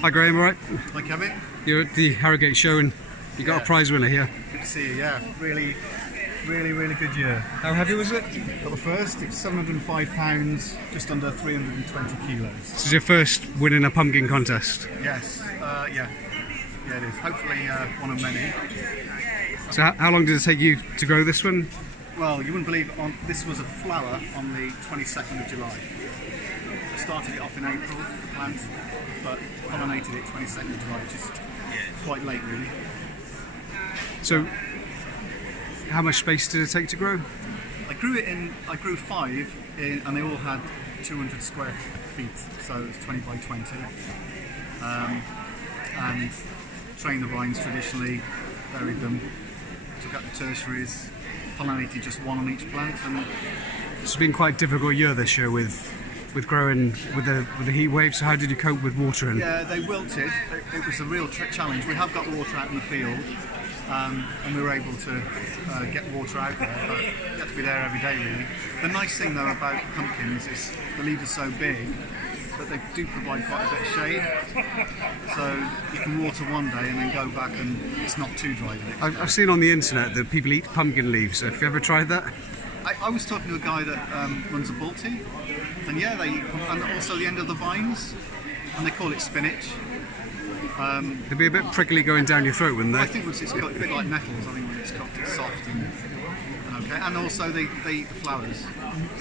Hi Graham, alright? Hi Kevin. You're at the Harrogate Show and you got a prize winner here. Good to see you, yeah. Really good year. How heavy was it? Got the first, it's £705, just under 320 kilos. This is your first win in a pumpkin contest. Yes, yeah it is. Hopefully one of many. So how long did it take you to grow this one? Well, you wouldn't believe it, this was a flower on the 22nd of July. I started it off in April, the plant, but pollinated it 22nd of July, which is quite late really. So, how much space did it take to grow? I grew 5 and they all had 200 square feet, so it's 20 by 20. And trained the vines traditionally, buried them, took out the tertiaries, pollinated just one on each plant. And it's been quite a difficult year this year with growing with the heat waves. So how did you cope with watering? Yeah, they wilted. It was a real challenge. We have got water out in the field, and we were able to get water out there, but you have to be there every day really. The nice thing though about pumpkins is the leaves are so big that they do provide quite a bit of shade. So you can water one day and then go back and it's not too dry. I've seen on the internet that people eat pumpkin leaves. Have you ever tried that? I was talking to a guy that runs a Balti, and yeah, they eat, and also the end of the vines, and they call it spinach. They'd be a bit prickly going down your throat, wouldn't they? I think it's got a bit like nettles. I think when it's cooked, it's soft and okay. And also they eat the flowers,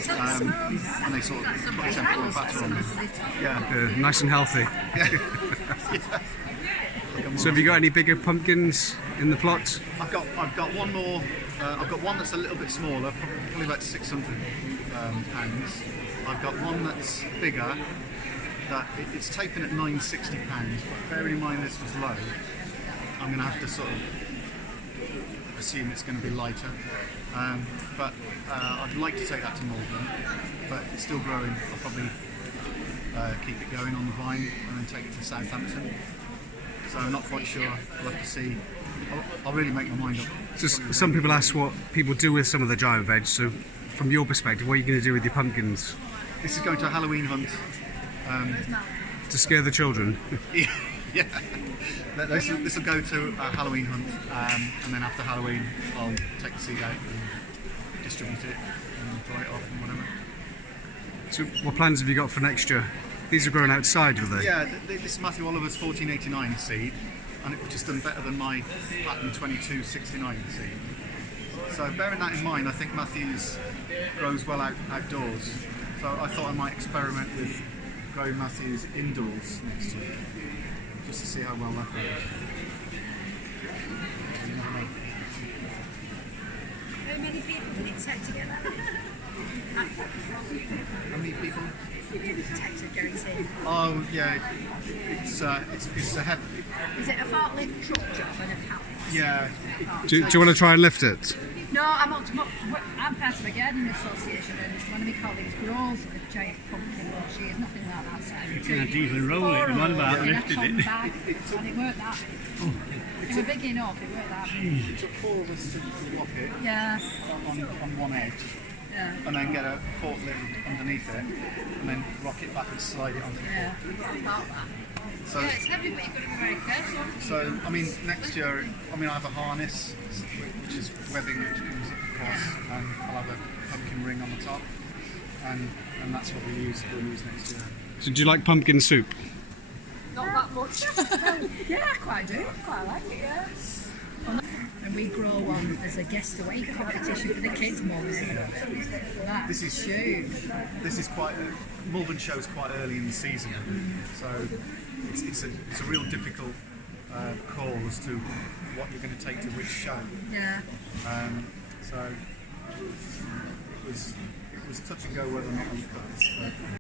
and they sort of put tempura batter on them. Yeah, nice and healthy. Yeah. So have you got any bigger pumpkins in the plot? I've got one more. I've got one that's a little bit smaller, probably about 600 pounds. I've got one that's bigger. It's taping at 960 pounds. But bearing in mind this was low, I'm going to have to sort of assume it's going to be lighter. But I'd like to take that to Malvern. But if it's still growing, I'll probably keep it going on the vine and then take it to Southampton. So I'm not quite sure. We'll have to see. I'll really make my mind up. So some people ask what people do with some of the giant veg. So from your perspective, what are you going to do with your pumpkins? This is going to a Halloween hunt. To scare the children? Yeah. This will go to a Halloween hunt, and then after Halloween I'll take the seed out and distribute it and dry it off and whatever. So what plans have you got for next year? These are grown outside, are they? Yeah, this is Matthew Oliver's 1489 seed, and it was just done better than my Platinum 2269 seed. So bearing that in mind, I think Matthew's grows well outdoors. So I thought I might experiment with growing Matthew's indoors next year, just to see how well that goes. How many people did it take to get that? How many people? Did it take to get it in? Oh yeah, it's a heavy. Is it a forklift truck job and a pallet? Yeah. Do you want to try and lift it? No, I'm part of a gardening association, and one of my colleagues grows a giant pumpkin bush. It's nothing like that size. You can't even roll it. One of that lifted it. Bag, and it weren't that big. It was big enough. It weren't that big. It took 4 of us to lock it on one edge, and then get a forklift underneath it, and then rock it back and slide it onto the floor. So, yeah, it's heavy, but you've got to be very careful. So, I mean, next year, I have a harness, which is webbing which comes across, and I'll have a pumpkin ring on the top, and that's what we'll use next year. So do you like pumpkin soup? Not that much. Yeah, I quite do. Quite like it, yeah. And we grow one as a guest away competition for the kids' mums. This is huge. This is quite. Malvern show's quite early in the season, so it's a real difficult call as to what you're going to take to which show. Yeah. So it was touch and go whether or not we cut this.